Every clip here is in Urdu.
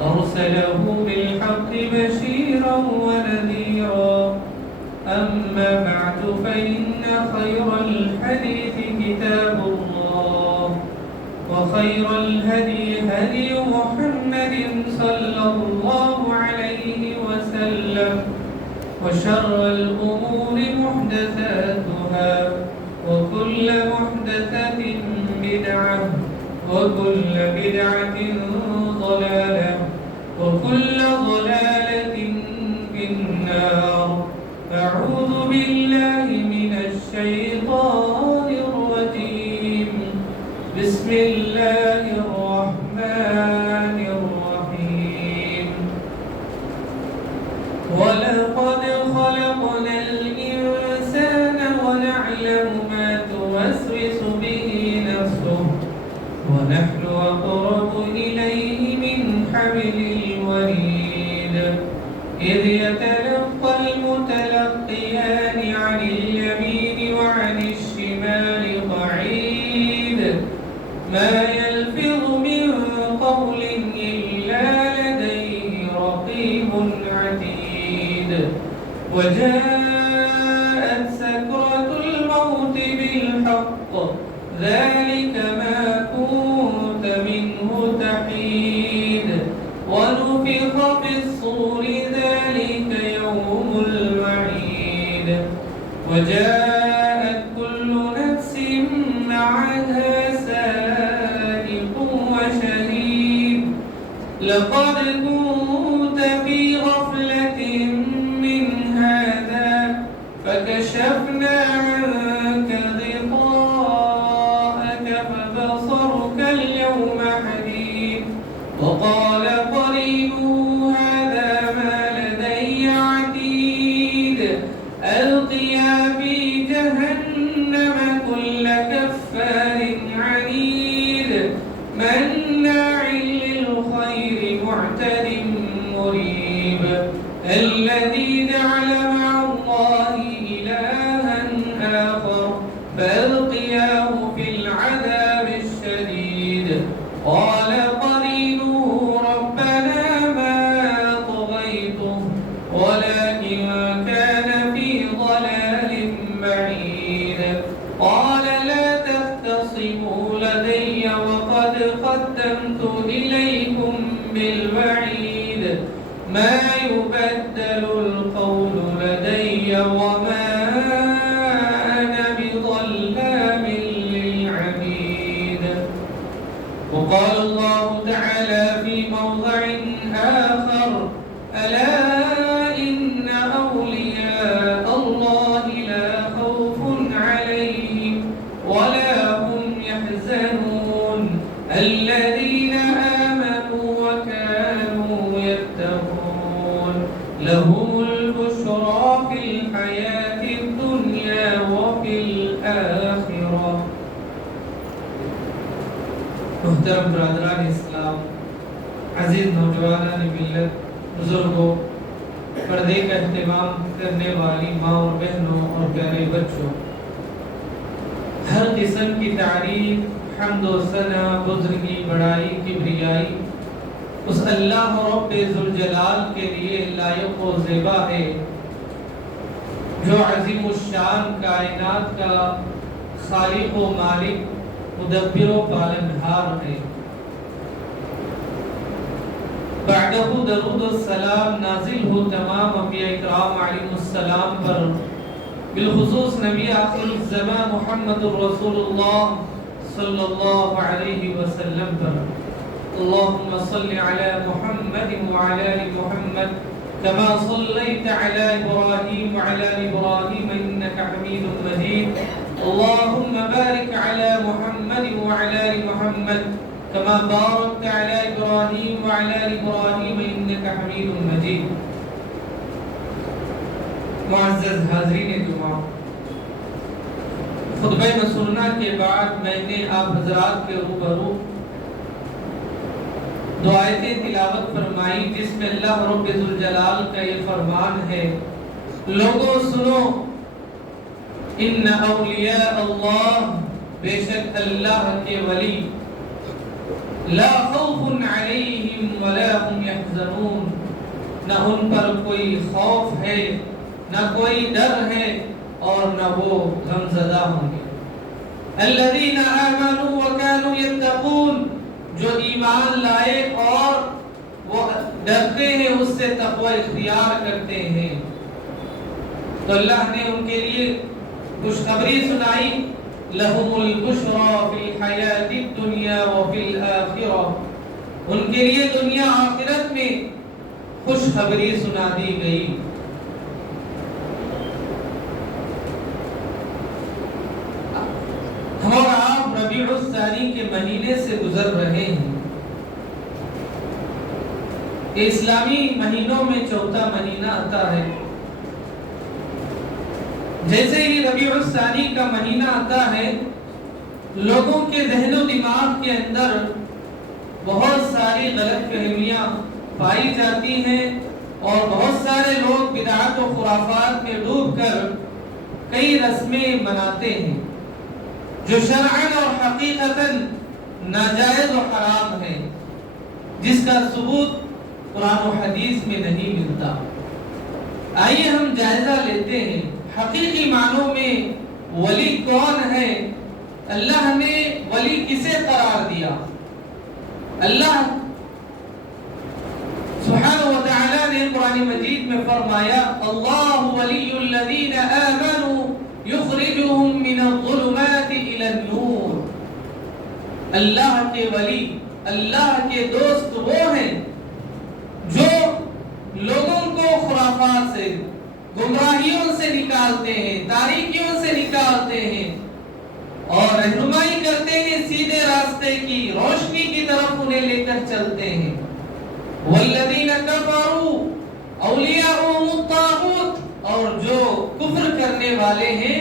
أرسله بالحق بشيرا ونذيرا. أما بعد فإن خير الحديث كتاب الله، وخير الهدي هدي محمد صلى الله عليه وسلم، وشر الأمور محدثاتها، وكل محدثة بدعة، وكل بدعة ضلالة، وكل ضلالة في النار. أعوذ بالله من الشيطان الرجيم. بسم الله الرحمن الرحيم. ولقد خلقنا الإنسان ونعلم ما توسوس به نفسه، ونحن أقرب إليه من حبل الوريد. إذ يتلقى المتلقيان عن اليمين وعن الشمال قعيد، ما يلفظ من قول إلا لديه رقيب عتيد. وجاءت سكرة الموت بالحق، ذلك ما كنت منه تحيد. ونفخ في الصور، ذلك يوم الوعيد. وجاءت كل نفس معها سائق وشهيد. لقد كنت في غفلة من هذا فكشفنا عنك غطاءك فبصرك اليوم حديد. وقال قرينه هذا ما لدي عتيد. ألقيا في جهنم كل كفار عنيد، مناع للخير معتد مريب. الذي جعل مع الله إلها آخر فألقياه في العذاب الشديد. قال قرينه ربنا ما طغيته ولكن كان في ضلال بعيد. قال لا تختصموا لدي وقد قدمت إليكم بالوعيد. ما يبدل القول لدي وما أنا بظلام للعبيد. وقال الله تعالى في موضع آخر: ألا إن أولياء الله لا خوف عليهم ولا هم يحزنون، الذين آمنوا وكانوا يتقون، لهم البشرى في الحياة الدنيا وفي الآخرة. محترم برادران اسلام، عزیز نوجوانان ملت، بزرگوں، پردے کا اہتمام کرنے والی ماں اور بہنوں اور پیارے بچوں، ہر قسم کی تعریف، حمد و ثنا، بزرگی، بڑائی، کبریائی اس اللہ رب ذوالجلال کے لیے لائق و زیبا ہے، جو عظیم الشان کائنات کا خالق و مالک، مدبر و پالنہار ہے۔ بعدہ درود السلام نازل ہو تمام انبیاء اکرام علیہ السلام پر، بالخصوص نبی آخر الزمان محمد الرسول اللہ صلی اللہ علیہ وسلم پر۔ اللہم صل علی محمد وعلی آل محمد كما صليت على إبراهيم وعلى آل إبراهيم إنك حميد مجيد. اللهم بارك على محمد وعلى آل محمد كما باركت على إبراهيم وعلى آل إبراهيم إنك حميد مجيد. معزز حاضرین جمعہ، خطبہ مسنونہ کے بعد میں نے آپ حضرات کے روبرو دو آیتیں تلاوت فرمائی، جس میں اللہ رب ذوالجلال کا یہ فرمان ہے: لوگوں سنو، ان اولیاء اللہ، بے شک اللہ کے ولی، لا خوف علیہم ولا هم يحزنون، نہ ان پر کوئی خوف ہے، نہ کوئی ڈر ہے، اور نہ وہ غمزدہ ہوں گے۔ الذین آمنوا وکانوا یتقون، جو ایمان لائے اور وہ ڈرتے ہیں، اس سے تقوی اختیار کرتے ہیں۔ تو اللہ نے ان کے لیے خوشخبری سنائی، لہم البشری فی الحیاۃ الدنیا وفی الآخرہ، ان کے لیے دنیا آخرت میں خوشخبری سنا دی گئی۔ ہم اور آپ ربیع الثانی کے مہینے سے گزر رہے ہیں۔ یہ اسلامی مہینوں میں چوتھا مہینہ آتا ہے۔ جیسے ہی ربیع الثانی کا مہینہ آتا ہے، لوگوں کے ذہن و دماغ کے اندر بہت ساری غلط فہمیاں پائی جاتی ہیں، اور بہت سارے لوگ بدعات و خرافات میں ڈوب کر کئی رسمیں مناتے ہیں جو شرعاً اور حقیقتاً ناجائز و حرام ہے، جس کا ثبوت قرآن و حدیث میں نہیں ملتا۔ آئیے ہم جائزہ لیتے ہیں، حقیقی معنوں میں ولی کون ہے؟ اللہ نے ولی کسے قرار دیا؟ اللہ سبحانہ و تعالی نے قرآن مجید میں فرمایا، اللہ ولی الذین آمنوا یخرجهم من الظلمات الى النور۔ اللہ کے ولی، اللہ کے دوست وہ ہیں جو لوگوں کو خرافات سے، گمراہیوں سے نکالتے ہیں، تاریکیوں سے نکالتے ہیں، اور رہنمائی کرتے ہیں سیدھے راستے کی، روشنی کی طرف انہیں لے کر چلتے ہیں۔ والذین کفروا اولیاءهم الطاغوت، اور جو کفر کرنے والے ہیں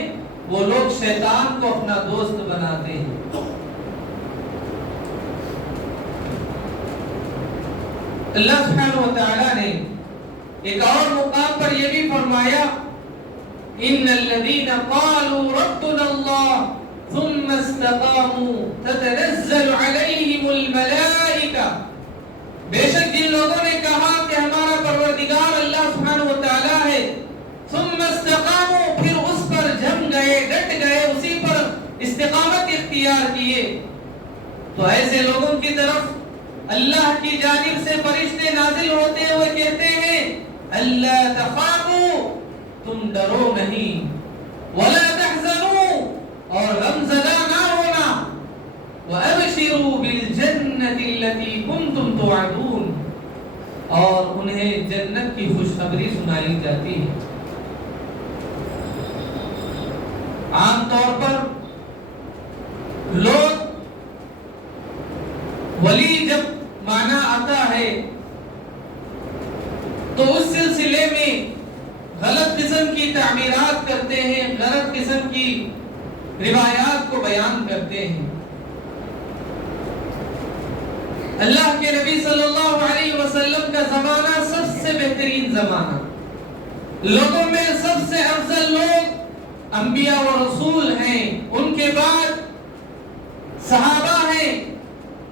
وہ لوگ شیطان کو اپنا دوست بناتے ہیں۔ اللہ سبحانہ و تعالی نے ایک اور مقام پر یہ بھی فرمایا، ان الذین قالوا ربنا اللہ ثم استقاموا تتنزل علیہم الملائکہ، بے شک جن لوگوں نے کہا کہ ہمارا پروردگار اللہ سبحانہ و تعالی ہے، ثم استقاموا، پھر اس پر جم گئے، ڈٹ گئے، اسی پر استقامت اختیار کیے، تو ایسے لوگوں کی طرف اللہ کی جانب سے فرشتے نازل ہوتے ہوئے کہتے ہیں، اللہ تخافوا، تم ڈرو نہیں، ولا تحزنوا، اور غمزدہ نہ ہونا، وابشروا بالجنۃ التي كنتم توعدون، اور انہیں جنت کی خوشخبری سنائی جاتی ہے۔ عام طور پر لوگ ولی جب معنی آتا ہے تو اس سلسلے میں غلط قسم کی تعمیرات کرتے ہیں، غلط قسم کی روایات کو بیان کرتے ہیں۔ اللہ کے نبی صلی اللہ علیہ وسلم کا زمانہ سب سے بہترین زمانہ، لوگوں میں سب سے افضل لوگ انبیاء و رسول ہیں، ان کے بعد صحابہ ہیں،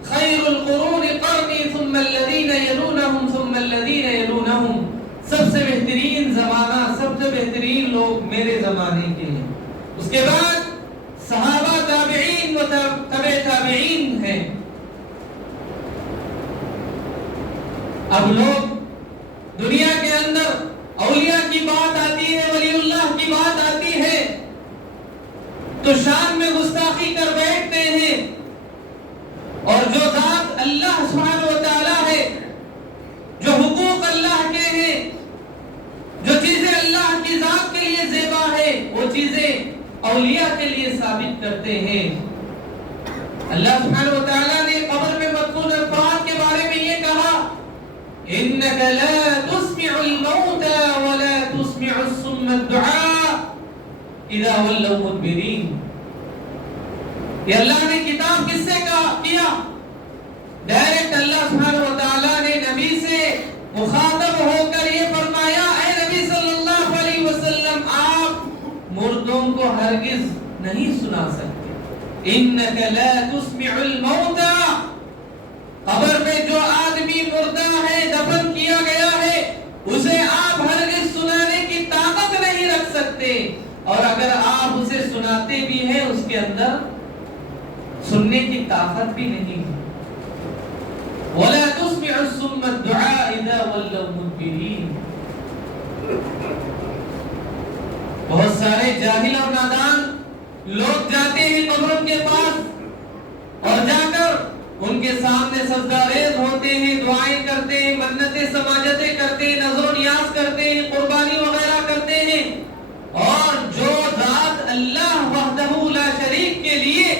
خیر القرون قرنی ثم الذین یلونہم ثم الذین یلونہم، سب سے بہترین زمانہ، سب سے بہترین لوگ میرے زمانے کے ہیں، اس کے بعد صحابہ، تابعین و تبع تابعین ہیں۔ اب لوگ دنیا کے اندر اولیاء کی بات آتی ہے، ولی اللہ کی بات آتی ہے تو شان میں گستاخی کر بیٹھتے ہیں، اور جو ذات اللہ سبحانہ و تعالی ہے، جو حقوق اللہ کے ہیں، جو چیزیں اللہ کی ذات کے لیے زیبا ہے، وہ چیزیں اولیاء کے لیے ثابت کرتے ہیں۔ اللہ سبحانہ و تعالی نے قبر میں مدفون افراد کے بارے میں یہ کہا، انک لا تسمع الموتى ولا تسمع الصم الدعاء اذا ولوا مدبرین۔ یہ اللہ نے کتاب کس سے کیا؟ ڈائریکٹ اللہ سبحانہ و تعالیٰ نے نبی سے مخاطب ہو کر یہ فرمایا، اے نبی صلی اللہ علیہ وسلم، آپ مردوں کو ہرگز نہیں سنا سکتے۔ انک لا تسمع الموتى، قبر میں جو آدمی مردہ ہے، دفن کیا کے اندر سننے کی طاقت بھی نہیں ہے. وَلَا تُسْمِعُ الصُّمَّ الدُّعَاءَ إِذَا وَلَّوْا مُدْبِرِينَ. بہت سارے جاہل اور نادان لوگ جاتے ہیں قبروں کے پاس اور جا کر ان کے سامنے سجدہ ریز ہوتے ہیں، دعائیں کرتے ہیں، منتیں سماجتیں کرتے ہیں، نذر و نیاز کرتے ہیں، قربانی وغیرہ کرتے ہیں. اور جو ذات اللہ وحدہ لا شریک کے لیے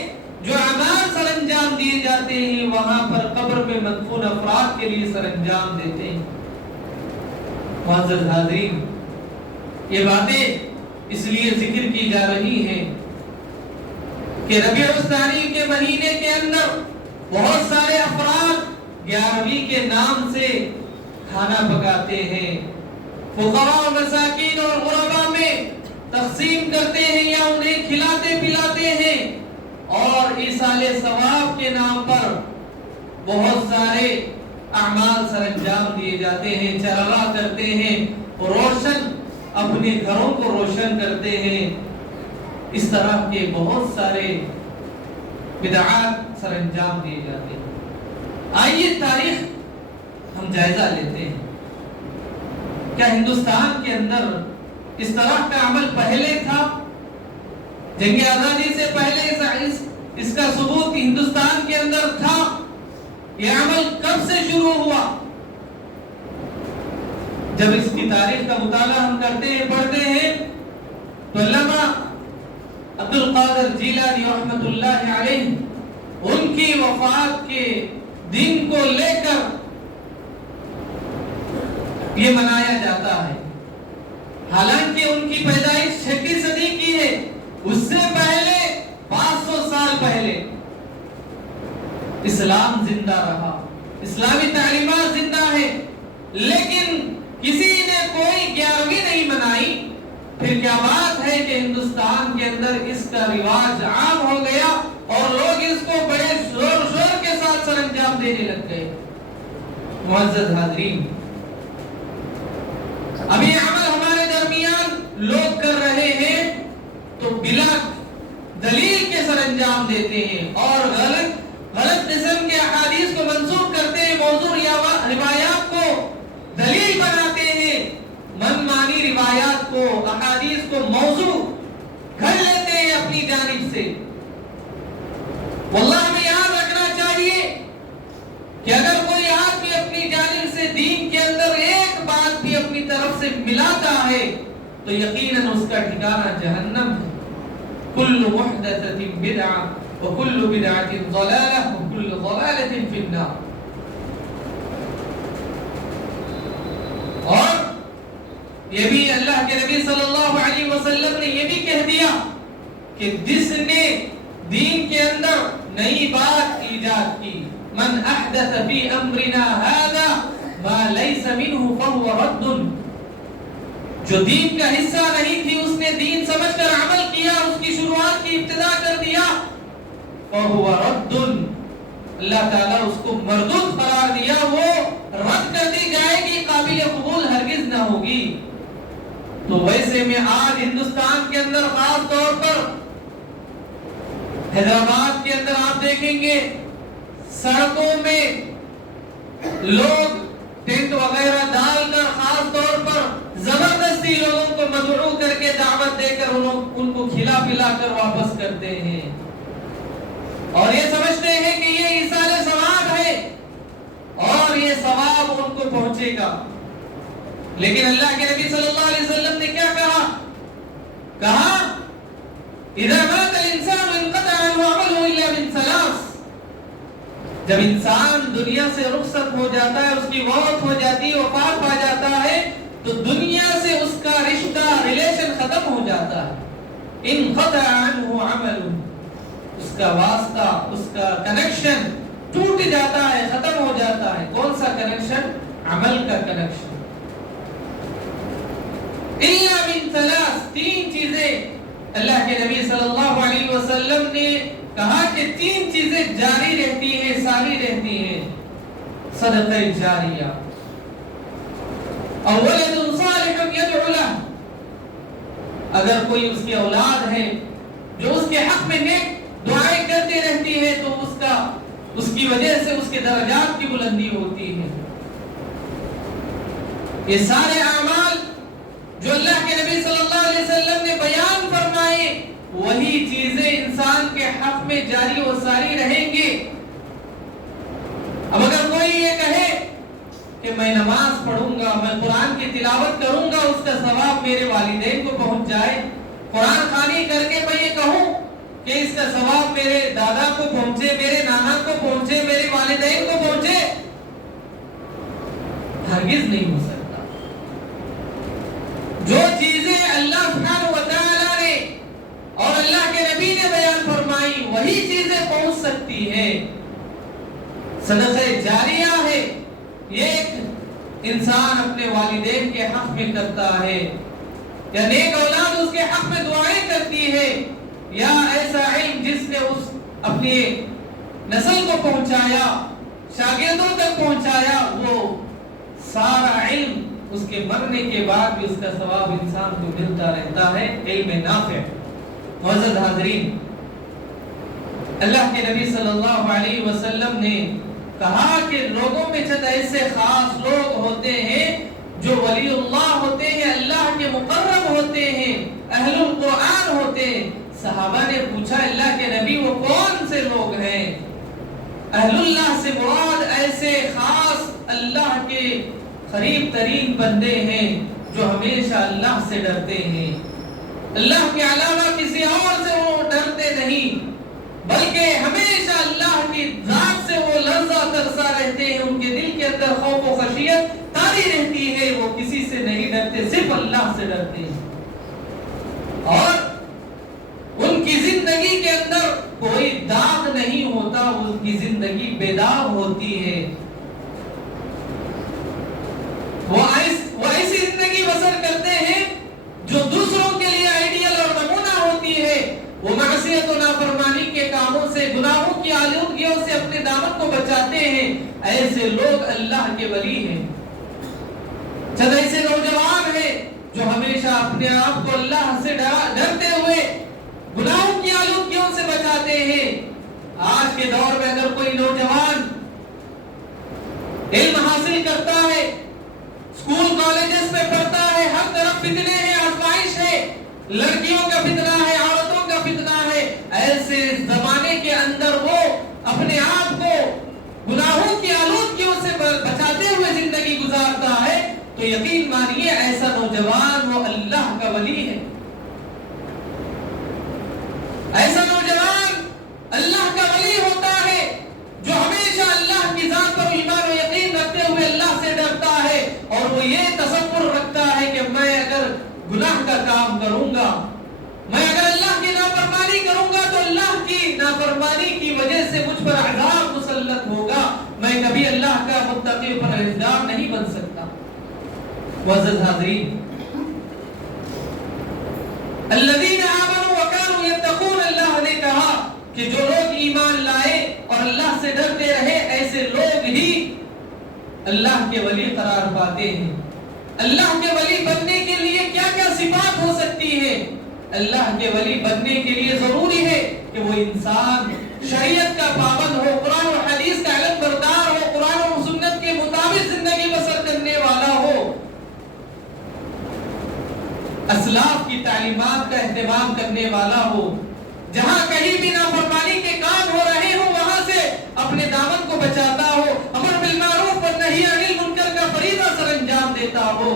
جو اعمال سر انجام دیے جاتے ہیں وہاں پر قبر میں مدفون افراد کے لیے سر انجام دیتے ہیں. معزز حاضرین، یہ باتیں اس لیے ذکر کی جا رہی ہیں کہ ربیع الثانی کے مہینے کے اندر بہت سارے افراد 11ویں کے نام سے کھانا پکاتے ہیں، فقراء و مساکین اور غرباء میں تقسیم کرتے ہیں یا انہیں کھلاتے پلاتے ہیں، اور ایصال ثواب کے نام پر بہت سارے اعمال سر انجام دیے جاتے ہیں، چراغاں کرتے ہیں، روشن اپنے گھروں کو روشن کرتے ہیں. اس طرح کے بہت سارے بدعات سر انجام دیے جاتے ہیں. آئیے تاریخ ہم جائزہ لیتے ہیں. کیا ہندوستان کے اندر اس طرح کا عمل پہلے تھا؟ جنگ آزادی سے پہلے اس کا ثبوت ہندوستان کے اندر تھا. یہ عمل کب سے شروع ہوا؟ جب اس کی تاریخ کا مطالعہ ہم کرتے ہیں، پڑھتے ہیں، تو علامہ عبد القادر جیلانی رحمۃ اللہ علیہ ان کی وفات کے دن کو لے کر یہ منایا جاتا ہے. حالانکہ ان کی پیدائش 6ویں صدی کی ہے. اس سے پہلے 500 سال پہلے اسلام زندہ رہا، اسلامی تعلیمات زندہ ہے، لیکن کسی نے کوئی 11ویں نہیں منائی. پھر کیا بات ہے کہ ہندوستان کے اندر اس کا رواج عام ہو گیا اور لوگ اس کو بڑے زور شور کے ساتھ سر انجام دینے لگ گئے. معزز حاضرین، ابھی عمل ہمارے درمیان لوگ کر رہے ہیں تو بلا دلیل کے سر انجام دیتے ہیں اور غلط قسم کے احادیث کو منسوخ کرتے ہیں، موضوع روایات کو دلیل بناتے ہیں، من مانی روایات کو، احادیث کو موضوع گھڑ لیتے ہیں اپنی جانب سے. واللہ ہمیں یاد رکھنا چاہیے کہ اگر کوئی آدمی اپنی جانب سے دین کے اندر ایک بات بھی اپنی طرف سے ملاتا ہے تو یقیناً اس کا ٹھکانہ جہنم ہے. کل محدثۃ بدعہ وکل بدعۃ ضلالہ وکل ضلالۃ فی النار. اور یہ بھی اللہ کے نبی صلی اللہ علیہ وسلم نے یہ بھی کہہ دیا کہ جس نے دین کے اندر نئی بات ایجاد کی، من احدث فی امرنا هذا ما ليس منه فهو رد. جو دین کا حصہ نہیں تھی اس نے دین سمجھ کر عمل کیا، اس کی شروعات کی ابتدا کر دیا، فهو رد. اللہ تعالیٰ اس کو مردود قرار دیا، وہ رد کر دی جائے گی، قابل قبول ہرگز نہ ہوگی. تو ویسے میں آج ہندوستان کے اندر خاص طور پر حیدرآباد کے اندر آپ دیکھیں گے سڑکوں میں لوگ ٹینٹ وغیرہ ڈال کر خاص طور پر زبردستی لوگوں کو مدعو کر کے دعوت دے کر ان کو کھلا پلا کر واپس کرتے ہیں اور یہ سمجھتے ہیں کہ یہ ایصال ثواب ہے اور یہ ثواب ان کو پہنچے گا. لیکن اللہ کے نبی صلی اللہ علیہ وسلم نے کیا کہا اذا مات الانسان انقطع عنه عمله الا من ثلاث. جب انسان دنیا سے رخصت ہو جاتا ہے، اس کی موت ہو جاتی ہے، وفات پا جاتا ہے، تو دنیا سے اس کا رشتہ ریلیشن ختم ہو جاتا ہے. انقطع عنه عمله، اس کا واسطہ، اس کا کنیکشن ٹوٹ جاتا ہے، ختم ہو جاتا ہے. کون سا کنیکشن؟ عمل کا کنیکشن. الا من ثلاث، 3 چیزیں اللہ کے نبی صلی اللہ علیہ وسلم نے کہا کہ 3 چیزیں جاری رہتی ہیں، ساری رہتی ہیں. صدقہ جاریہ، اور ولد صالح يدعو له، اگر کوئی اس کی اولاد ہے جو اس کے حق میں نیک دعائیں کرتے رہتی ہے تو اس کی وجہ سے اس کے درجات کی بلندی ہوتی ہے. یہ سارے اعمال جو اللہ کے نبی صلی اللہ علیہ وسلم نے بیان فرمائے وہی چیزیں انسان کے حق میں جاری و ساری رہیں گی. اب اگر کوئی یہ کہے کہ میں نماز پڑھوں گا، میں قرآن کی تلاوت کروں گا، اس کا ثواب میرے والدین کو پہنچ جائے، قرآن خوانی کر کے میں یہ کہوں کہ اس کا ثواب میرے دادا کو پہنچے، میرے نانا کو پہنچے، میرے والدین کو پہنچے، ہرگز نہیں ہو سکتا. جو چیزیں اللہ سبحانہ و تعالی نے اور اللہ کے نبی نے بیان فرمائی وہی چیزیں پہنچ سکتی ہے. صدقہ جاریہ ہے، یہ ایک انسان اپنے والدین کے حق میں کرتا ہے، یا نیک اولاد اس کے حق میں دعائیں کرتی ہے، یا ایسا علم جس نے اس اپنی نسل کو پہنچایا، شاگردوں تک پہنچایا، وہ سارا علم اس کے مرنے کے بعد بھی اس کا ثواب انسان کو ملتا رہتا ہے. علم نافع. معزز حاضرین، اللہ کے نبی صلی اللہ علیہ وسلم نے کہا کہ لوگوں میں چند ایسے خاص لوگ ہوتے ہیں جو ولی اللہ ہوتے ہیں، اللہ کے مقرب ہوتے ہیں، اہل القرآن ہوتے ہیں. صحابہ نے پوچھا اللہ کے نبی وہ کون سے لوگ ہیں؟ اہل اللہ سے مراد ایسے خاص اللہ کے قریب ترین بندے ہیں جو ہمیشہ اللہ سے ڈرتے ہیں، اللہ کے علاوہ کسی اور سے وہ ڈرتے نہیں، بلکہ ہمیشہ اللہ کی ذات سے وہ لرزہ ترسا رہتے ہیں، ان کے دل کے اندر خوف و خشیت تاری رہتی ہے، وہ کسی سے نہیں ڈرتے، صرف اللہ سے ڈرتے ہیں، اور ان کی زندگی کے اندر کوئی داغ نہیں ہوتا، ان کی زندگی بے داغ ہوتی ہے. وہ ایسی زندگی بسر کرتے ہیں جو دوسروں کے لیے آئیڈیل اور نمونہ ہوتی ہے. وہ معصیت و نافرمانی کے کاموں سے، گناہوں کی آلودگیوں سے اپنے دامن کو بچاتے ہیں. ایسے لوگ اللہ کے ولی ہیں. چند ایسے نوجوان ہیں جو ہمیشہ اپنے آپ کو اللہ سے ڈرتے ہوئے گناہوں کی آلودگیوں سے بچاتے ہیں. آج کے دور میں اگر کوئی نوجوان علم حاصل کرتا ہے، اسکول کالجز میں پڑھتا ہے، ہر طرف فتنے ہیں، آزمائش ہے، لڑکیوں کا فتنہ ہے، عورتوں کا فتنہ ہے، ایسے زمانے کے اندر وہ اپنے آپ کو گناہوں کی آلودگیوں سے بچاتے ہوئے زندگی گزارتا ہے تو یقین مانیے ایسا نوجوان وہ اللہ کا ولی ہے. ایسا نوجوان اللہ کا ولی ہوتا ہے جو ہمیشہ اللہ کی ذات پر ایمان و یقین رکھتے ہوئے اللہ سے ڈرتا ہے، اور وہ یہ تصور رکھتا ہے کہ میں اگر گناہ کا کام کروں گا، میں اگر اللہ کی نافرمانی کروں گا تو اللہ کی نافرمانی کی وجہ سے مجھ پر عذاب مسلط ہوگا، میں کبھی اللہ کا متقی و پرہیزگار نہیں بن سکتا. معزز حاضرین، الذین آمنوا وکانوا یتقون، اللہ نے کہا کہ جو لوگ ایمان لائے اور اللہ سے ڈرتے رہے ایسے لوگ ہی اللہ کے ولی قرار پاتے ہیں. اللہ کے ولی بننے کے لیے کیا کیا صفات ہو سکتی ہے؟ اللہ کے ولی بننے کے لیے ضروری ہے کہ وہ انسان شریعت کا پابند ہو، قرآن و حدیث کا علم بردار ہو، قرآن و سنت کے مطابق زندگی بسر کرنے والا ہو، اسلاف کی تعلیمات کا اہتمام کرنے والا ہو، جہاں کہیں بھی نافرمانی کے کام ہو رہے ہوں وہاں سے اپنے دامن کو بچاتا ہو، امر بالمعروف و نہی عن المنکر کا فریضہ سر انجام دیتا ہو.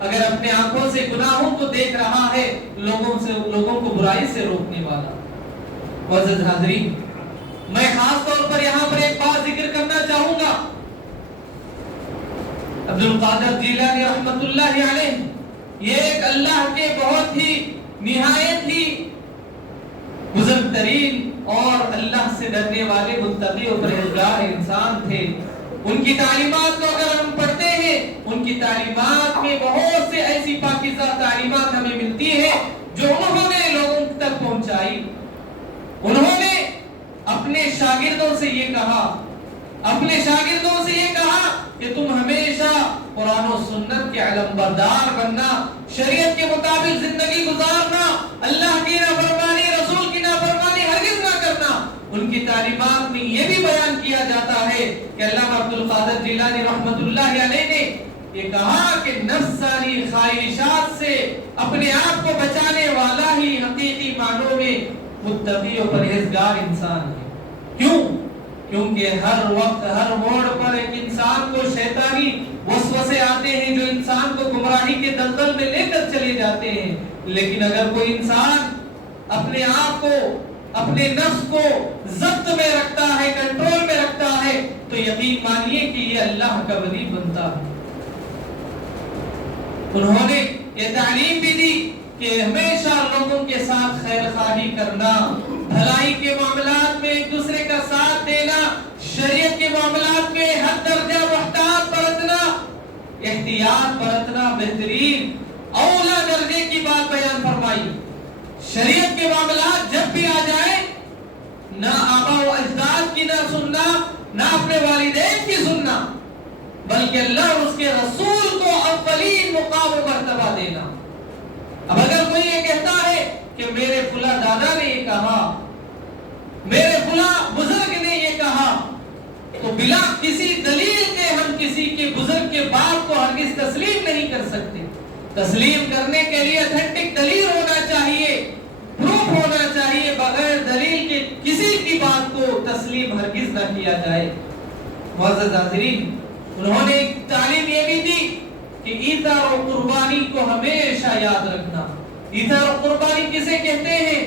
اگر اپنے آنکھوں سے گناہوں کو دیکھ رہا ہے لوگوں کو برائی سے روکنے والا. معزز حاضرین، میں خاص طور پر یہاں پر ایک بات ذکر کرنا چاہوں گا. عبد القادر جیلانی رحمت اللہ علیہ یہ ایک اللہ کے بہت ہی نہایت ہی بزرگ ترین اور اللہ سے ڈرنے والے متقی و پرہیزگار انسان تھے. ان کی تعلیمات کو اگر ہم پڑھتے ہیں ان کی تعلیمات میں بہت سے ایسی پاکیزہ تعلیمات ہمیں ملتی ہیں جو انہوں نے لوگوں تک پہنچائی. انہوں نے اپنے شاگردوں سے یہ کہا کہ تم ہمیشہ قرآن و سنت کے علم بردار بننا، شریعت کے مطابق زندگی گزارنا، اللہ کی نافرمانی، رسول کی تعلیمات میں یہ بھی بیان کیا جاتا ہے کہ علامہ عبد القادر جیلانی رحمت اللہ علیہ نے یہ کہا کہ نفسانی خواہشات سے اپنے آپ کو بچانے والا ہی حقیقی معنوں میں متقی و پرہیزگار انسان ہے۔ کیوں؟ کیونکہ ہر وقت ہر موڑ پر ایک انسان کو شیطانی وسوسے آتے ہیں جو انسان کو گمراہی کے دلدل میں لے کر چلے جاتے ہیں، لیکن اگر کوئی انسان اپنے آپ کو اپنے نفس کو ضبط میں رکھتا ہے، کنٹرول میں رکھتا ہے، تو یقین مانیے کہ یہ اللہ کا ولی بنتا ہے۔ انہوں نے یہ تعلیم بھی دی کہ ہمیشہ لوگوں کے ساتھ خیر خواہی کرنا، بھلائی کے معاملات میں ایک دوسرے کا ساتھ دینا، شریعت کے معاملات میں حد درجہ محتاط برتنا، احتیاط برتنا بہترین اولا درجے کی بات بیان فرمائی۔ شریعت کے معاملات جب بھی آ جائیں، نہ آبا و اجداد کی نہ سننا، نہ اپنے والدین کی سننا، بلکہ اللہ اور اس کے رسول کو اولین مقام و مرتبہ دینا۔ اب اگر کوئی یہ کہتا ہے کہ میرے فلاں دادا نے یہ کہا، میرے فلاں بزرگ نے یہ کہا، تو بلا کسی دلیل کے ہم کسی کے بزرگ کے بات کو ہرگز تسلیم نہیں کر سکتے۔ تسلیم کرنے کے لیے اتھینٹک دلیل ہونا چاہیے، پروف ہونا چاہیے، بغیر دلیل کے کسی کی بات کو تسلیم ہرگز نہ کیا جائے۔ معزز حاضرین، انہوں نے ایک تعلیم یہ بھی دی کہ ایثار و قربانی کو ہمیشہ یاد رکھنا۔ ایثار و قربانی کسے کہتے ہیں؟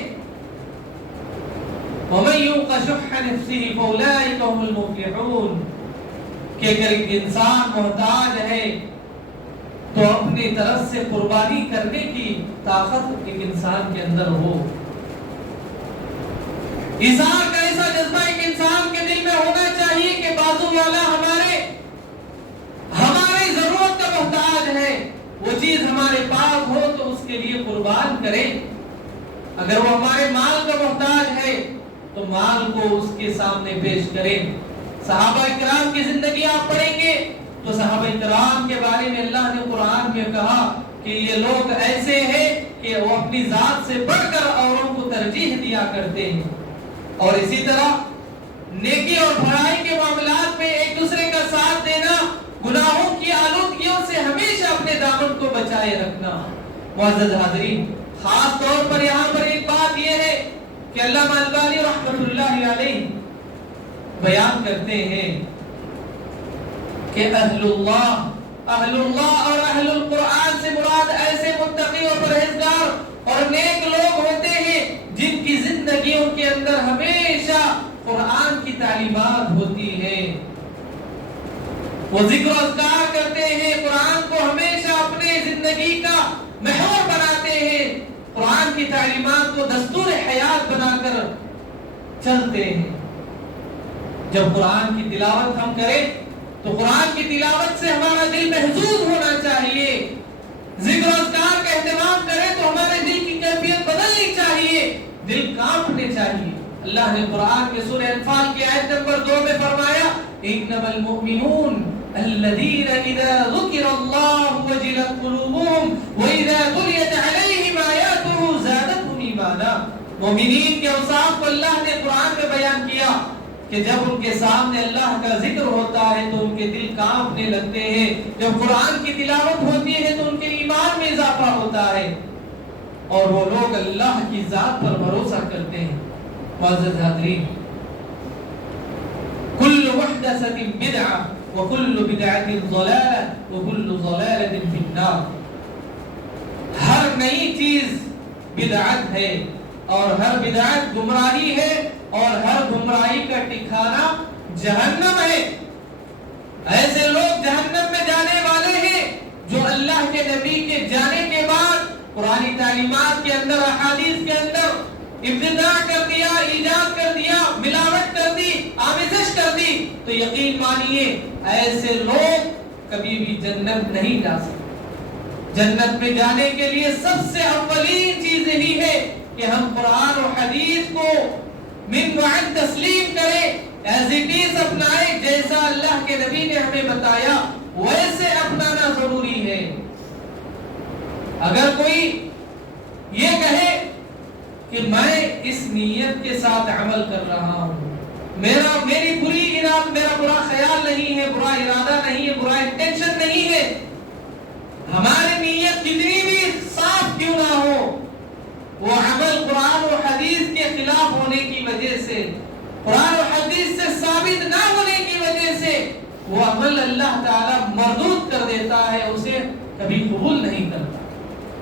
وَمَن يُوقَ شُحَّ نَفْسِهِ فَأُولَٰئِكَ هُمُ الْمُفْلِحُونَ، کہ اگر ایک انسان محتاج ہے تو اپنی طرف سے قربانی کرنے کی طاقت ایک انسان کے اندر ہو۔ ایثار کا ایسا جذبہ ایک انسان کے دل میں ہونا چاہیے کہ بازو والا ہماری ضرورت کا محتاج ہے، وہ چیز ہمارے پاس ہو تو اس کے لیے قربان کرے۔ اگر وہ ہمارے مال کا محتاج ہے تو مال کو اس کے سامنے پیش کریں۔ صحابہ اکرام کی زندگی آپ پڑھیں گے تو صحابہ اکرام کے بارے میں اللہ نے قرآن میں کہا کہ یہ لوگ ایسے ہیں کہ وہ اپنی ذات سے بڑھ کر اوروں کو ترجیح دیا کرتے ہیں۔ اور اسی طرح نیکی اور بھلائی کے معاملات میں ایک دوسرے کا ساتھ دینا، گناہوں کی آلودگیوں سے ہمیشہ اپنے دامن کو بچائے رکھنا۔ معزز حاضرین، خاص طور پر یہاں پر ایک بات یہ ہے کہ علامہ البانی رحمۃ اللہ علیہ بیان کرتے ہیں کہ اہل اللہ اور اہل القرآن سے مراد ایسے متقی اور پرہیزگار اور نیک لوگ ہوتے ہیں جن کی زندگیوں کے اندر ہمیشہ قرآن کی تعلیمات ہوتی ہے، وہ ذکر و اذکار کرتے ہیں، قرآن کو ہمیشہ اپنے زندگی کا محور بناتے ہیں، قرآن کی تعلیمات کو دستور حیات بنا کر چلتے ہیں۔ جب قرآن کی تلاوت ہم کریں تو قرآن کی تلاوت سے ہمارا دل محظوظ ہونا چاہیے، ذکر و اذکار کا اہتمام کریں تو ہمارے دل کی کیفیت بدلنی چاہیے، دل کانپنے چاہیے۔ اللہ نے قرآن میں سورہ انفال کی آیت نمبر 2 میں فرمایا انما المؤمنون الذين اذا ذكر الله وجلت قلوبهم واذا تليت عليهم آياته زادتهم ایمانا۔ مومنین کے اوصاف کو اللہ نے قرآن میں بیان کیا کہ جب ان کے سامنے اللہ کا ذکر ہوتا ہے تو ان کے دل کانپنے لگتے ہیں، جب قرآن کی تلاوت ہوتی ہے تو ان کے ایمان میں اضافہ ہوتا ہے، اور وہ لوگ اللہ کی ذات پر بھروسہ کرتے ہیں۔ معزز حاضرین، کل محدثۃ بدعہ وکل بدعۃ ضلالہ وکل ضلالۃ فی النار، ہر نئی چیز بدعت ہے اور ہر بدعت گمراہی ہے اور ہر گمراہی کا ٹھکانہ جہنم ہے۔ ایسے لوگ جہنم میں جانے والے ہیں جو اللہ کے نبی کے جانے کے بعد قرآنی تعلیمات کے اندر، احادیث کے اندر ابتداء کر دیا، ایجاد کر دیا، ملاوٹ کر دی، آمیزش کر دی، تو یقین مانیے ایسے لوگ کبھی بھی جنت نہیں جا سکتے۔ جنت میں جانے کے لیے سب سے اولین چیز یہی ہے کہ ہم قرآن و حدیث کو من بعد تسلیم کریں، ایز اٹ از اپنائیں، جیسا اللہ کے نبی نے ہمیں بتایا ویسے اپنانا ضروری ہے۔ اگر کوئی یہ کہے کہ میں اس نیت کے ساتھ عمل کر رہا ہوں، میری میرا برا خیال نہیں ہے، برا ارادہ نہیں ہے، برا انٹینشن نہیں ہے. ہماری نیت کتنی بھی صاف کیوں نہ ہو، وہ عمل قرآن و حدیث کے خلاف ہونے کی وجہ سے، قرآن و حدیث سے ثابت نہ ہونے کی وجہ سے وہ عمل اللہ تعالیٰ مردود کر دیتا ہے، اسے کبھی قبول نہیں کرتا.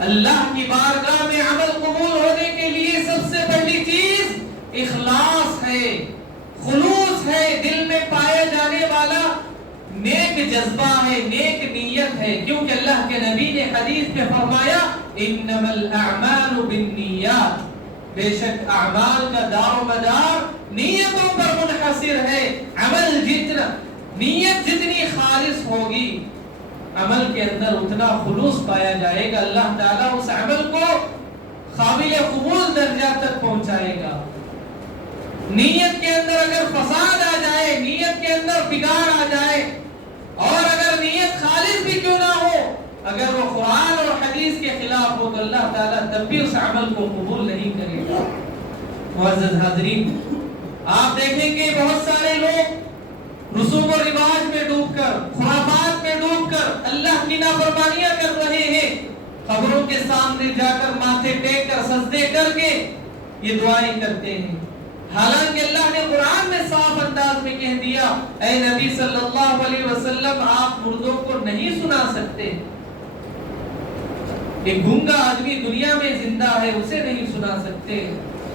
اللہ کی بارگاہ میں عمل قبول ہونے کے لیے سب سے پہلی چیز اخلاص ہے، خلوص ہے، دل میں پائے جانے والا نیک جذبہ ہے، نیک نیت ہے. کیونکہ اللہ کے نبی نے حدیث میں فرمایا انما الاعمال بالنیات، بے شک اعمال کا دار و مدار نیتوں پر منحصر ہے. عمل نیت جتنی خالص ہوگی، عمل کے اندر اتنا خلوص پایا جائے گا، اللہ تعالیٰ اس عمل کو قابل قبول درجہ تک پہنچائے گا. نیت کے اندر اگر فساد آ جائے، نیت کے اندر بگاڑ آ جائے، اور اگر نیت خالص بھی کیوں نہ ہو، اگر وہ قرآن اور حدیث کے خلاف ہو تو اللہ تعالیٰ تب بھی اس عمل کو قبول نہیں کرے گا. معزز حاضرین، آپ دیکھیں گے بہت سارے لوگ رسوم و رواج میں ڈوب کر، خرافات میں ڈوب کر اللہ کی نافرمانیاں کر رہے ہیں. قبروں کے سامنے جا کر ماتھے ٹیک کر سجدے کر کے یہ دعائیں کرتے ہیں، حالانکہ اللہ نے قرآن میں صاف انداز میں کہہ دیا اے نبی صلی اللہ علیہ وسلم آپ مردوں کو نہیں سنا سکتے. ایک گونگا آدمی دنیا میں زندہ ہے، اسے نہیں سنا سکتے.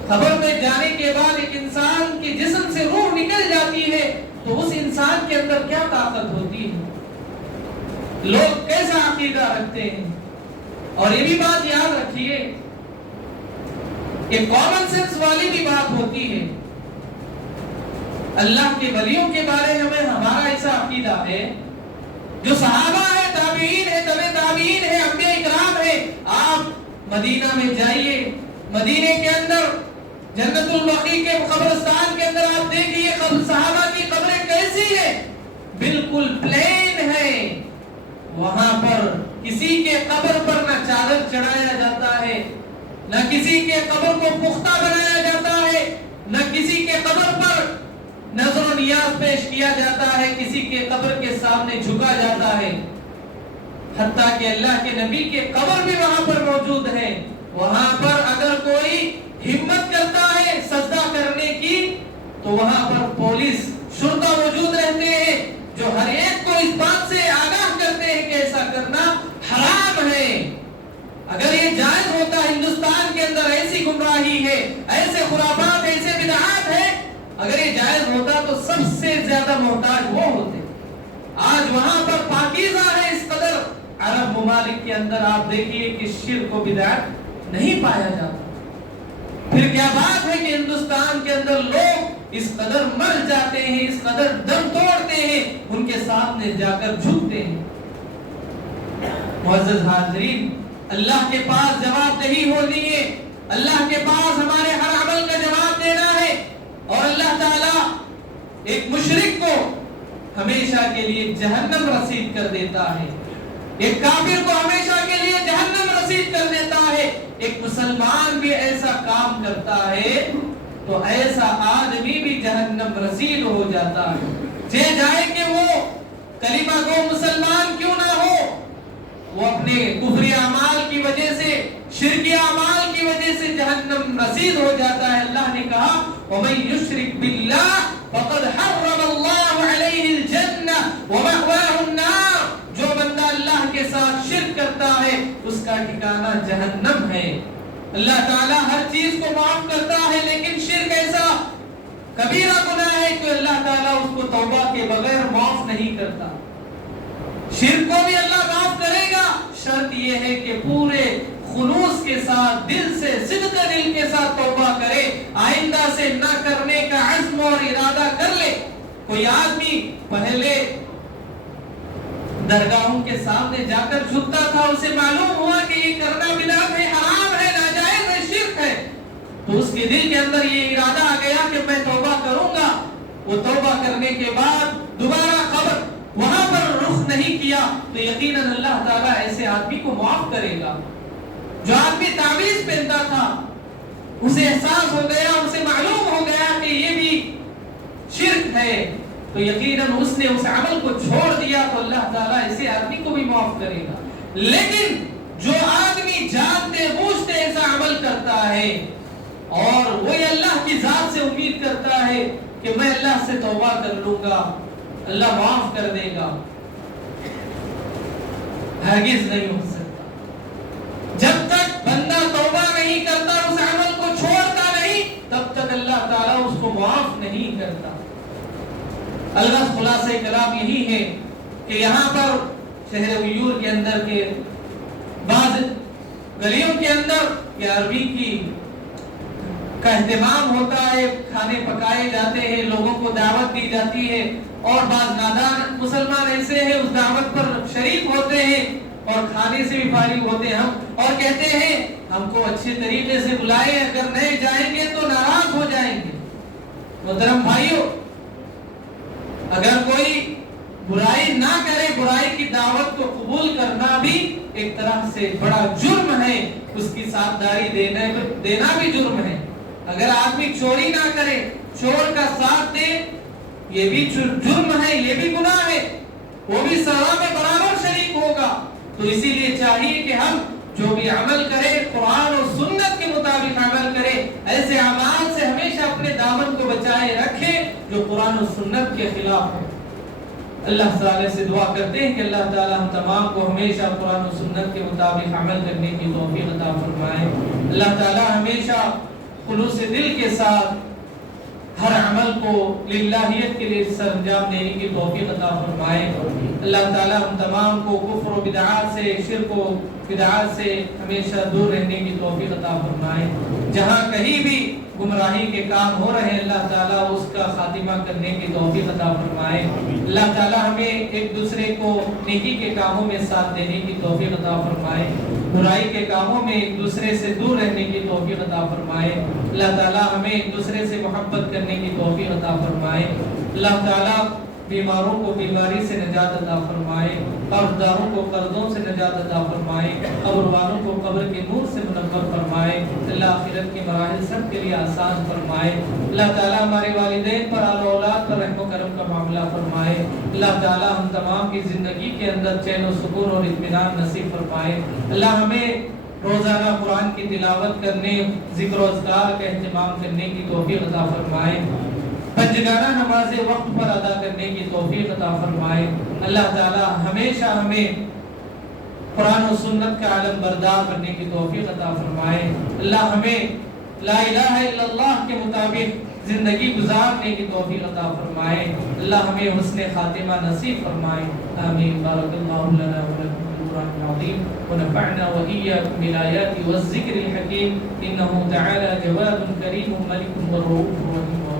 قبر میں جانے کے بعد ایک انسان کے جسم سے روح نکل جاتی ہے تو اس انسان کے اندر کیا طاقت ہوتی ہے، لوگ کیسا عقیدہ رکھتے ہیں. اور یہ بھی بات یاد رکھیے، ایک کامن سینس والی بھی بات ہوتی ہے. اللہ کے ولیوں کے بارے میں ہمارا ایسا عقیدہ ہے، جو صحابہ ہے، تابعین ہے، تبع تابعین ہے، انبیاء اکرام ہے. آپ مدینہ میں جائیے، مدینے کے اندر جنت البقیع کے قبرستان کے اندر آپ دیکھیے صحابہ کی قبریں کیسی ہے، بالکل پلین ہے. وہاں پر کسی کے قبر پر نہ چادر چڑھایا جاتا ہے، نہ کسی کے قبر کو پختہ بنایا جاتا ہے، نہ کسی کے قبر پر نظر و نیاز پیش کیا جاتا ہے، کسی کے قبر کے سامنے جھکا جاتا ہے. حتیٰ کہ اللہ کے نبی کے قبر بھی وہاں پر موجود ہے. وہاں پر اگر کوئی ہمت کرتا ہے سجدہ کرنے کی تو وہاں پر پولیس شرطہ موجود رہتے ہیں جو ہر ایک کو اس بات سے آگاہ کرتے ہیں کہ ایسا کرنا حرام ہے. اگر یہ جائز ہوتا ہندوستان کے اندر ایسی گمراہی ہے، ایسے خرافات، ایسے بدعات ہے، اگر یہ جائز ہوتا تو سب سے زیادہ محتاج وہ ہوتے. آج وہاں پر پاکیزہ ہے اس قدر. عرب ممالک کے اندر آپ دیکھیے کہ شرک و بدعت نہیں پایا جاتا. پھر کیا بات ہے کہ ہندوستان کے اندر لوگ اس قدر مر جاتے ہیں، اس قدر دم توڑتے ہیں، ان کے سامنے جا کر جھکتے ہیں. معزز حاضرین، اللہ کے پاس جواب دہی ہونی ہے، اللہ کے پاس ہمارے ہر عمل کا جواب دینا ہے. اور اللہ تعالیٰ ایک مشرک کو ہمیشہ کے لیے جہنم رسید کر دیتا ہے، ایک کافر کو ہمیشہ کے لیے جہنم رسید کر دیتا ہے. ایک مسلمان بھی ایسا کام کرتا ہے تو ایسا آدمی بھی جہنم رسید ہو جاتا ہے. چاہے کہ وہ کلمہ گو مسلمان کیوں نہ ہو، وہ اپنے کفری اعمال کی وجہ سے، شرکی اعمال کی وجہ سے جہنم رسید ہو جاتا ہے. اللہ نے کہا وَمَن يُشْرِكْ بِاللَّهِ فَقَدْ حَرَّمَ اللَّهُ عَلَيْهِ الْجَنَّةَ وَمَأْوَاهُ النَّارُ. جو بندہ اللہ کے ساتھ شرک کرتا ہے اس کا ٹھکانہ جہنم ہے. اللہ تعالیٰ ہر چیز کو معاف کرتا ہے، لیکن شرک ایسا کبیرہ گناہ ہے کہ اللہ تعالیٰ اس کو توبہ کے بغیر معاف نہیں کرتا. شرک کو بھی اللہ معاف کرے گا، شرط یہ ہے کہ پورے خلوص کے ساتھ، دل سے، صدق دل کے ساتھ توبہ کرے، آئندہ سے نہ کرنے کا عزم اور ارادہ کر لے. کوئی آدمی پہلے درگاہوں کے سامنے جا کر جھکتا تھا، اسے معلوم ہوا کہ یہ کرنا بدعت ہے، حرام ہے، ناجائز ہے، شرک ہے، تو اس کے دل کے اندر یہ ارادہ آ گیا کہ میں توبہ کروں گا. وہ توبہ کرنے کے بعد دوبارہ قبر وہاں پر رخ نہیں کیا تو یقیناً اللہ تعالیٰ ایسے آدمی کو معاف کرے گا. جو آدمی تعویذ پہنتا تھا، اسے احساس ہو گیا، اسے معلوم ہو گیا کہ یہ بھی شرک ہے تو یقیناً اس نے اس عمل کو چھوڑ دیا تو اللہ تعالیٰ اسے آدمی کو بھی معاف کرے گا. لیکن جو آدمی جانتے بوجھتے ایسا عمل کرتا ہے اور وہی اللہ کی ذات سے امید کرتا ہے کہ میں اللہ سے توبہ کر لوں گا, اللہ معاف کر دے گا, ہرگز نہیں ہو سکتا. جب تک بندہ توبہ نہیں کرتا, اس عمل کو چھوڑتا نہیں, تب تک اللہ تعالیٰ اس کو معاف نہیں کرتا. الغرض خلاصہ کلام یہی ہے کہ یہاں پر شہر غیور کے اندر کے بعض گلیوں کے اندر یہ عربی کی کا اہتمام ہوتا ہے, کھانے پکائے جاتے ہیں, لوگوں کو دعوت دی جاتی ہے اور بعض نادان مسلمان ایسے ہیں اس دعوت پر شریک ہوتے ہیں اور کھانے سے بھی فارغ ہوتے ہیں ہم اور کہتے ہیں ہم کو اچھے طریقے سے بلائے, اگر نہیں جائیں گے تو ناراض ہو جائیں گے. محترم بھائیو, اگر کوئی برائی نہ کرے, برائی کی دعوت کو قبول کرنا بھی ایک طرح سے بڑا جرم ہے, اس کی ساتھ داری دینا بھی جرم ہے. اگر آدمی چوری نہ کرے, چور کا ساتھ دے, یہ بھی جرم ہے, یہ بھی گناہ ہے, وہ بھی سزا میں برابر شریک ہوگا. تو اسی لیے چاہیے کہ ہم جو بھی عمل کرے قرآن اور سنت کے مطابق عمل کرے, ایسے اعمال سے ہمیشہ اپنے دامن کو بچائے رکھے جو قرآن اور سنت کے خلاف ہو. اللہ تعالی سے دعا کرتے ہیں کہ اللہ تعالی ہم تمام کو ہمیشہ قرآن و سنت کے مطابق عمل کرنے کی توفیق عطا فرمائے. اللہ تعالی ہمیشہ خلوص دل کے ساتھ ہر عمل کو للہیت کے لیے سر انجام دینے کی توفیق عطا فرمائے. اللہ تعالی ہم تمام کو کفر و بدعات سے, شرک و بدعات سے ہمیشہ دور رہنے کی توفیق عطا فرمائے. جہاں کہیں بھی گمراہی کے کام ہو رہے ہیں اللہ تعالیٰ اس کا خاتمہ کرنے کی توفیق عطا فرمائے. اللہ تعالیٰ ہمیں ایک دوسرے کو نیکی کے کاموں میں ساتھ دینے کی توفیق عطا فرمائے, برائی کے کاموں میں ایک دوسرے سے دور رہنے کی توفیق عطا فرمائے. اللہ تعالیٰ ہمیں ایک دوسرے سے محبت کرنے کی توفیق عطا فرمائے. اللہ تعالیٰ بیماروں کو بیماری سے نجات عطا فرمائے, قرض داروں کو قرضوں سے نجات عطا فرمائے, قبر والوں کو قبر کے نور سے منور فرمائے. اللہ آخرت کے مراحل سب کے لیے آسان فرمائے. اللہ تعالیٰ ہمارے والدین پر, آل و اولاد پر رحم و کرم کا معاملہ فرمائے. اللہ تعالیٰ ہم تمام کی زندگی کے اندر چین و سکون اور اطمینان نصیب فرمائے. اللہ ہمیں روزانہ قرآن کی تلاوت کرنے, ذکر و اذکار کا اہتمام کرنے کی توفیق عطا فرمائے. پنجگانہ نماز وقت پر ادا کرنے کی توفیق عطا فرمائے. اللہ تعالی ہمیشہ ہمیں قرآن و سنت کا علم بردار بننے کی توفیق عطا فرمائے. اللہ ہمیں لا الہ الا اللہ کے مطابق زندگی گزارنے کی توفیق عطا فرمائے. اللہ ہمیں حسن خاتمہ نصیب فرمائے. آمین. بارک اللہ لنا و لکم بالقرآن العظیم ونفعنا وإياكم بالآيات والذكر الحكيم إنه تعالى جواد كريم ملك ورؤوف رحيم.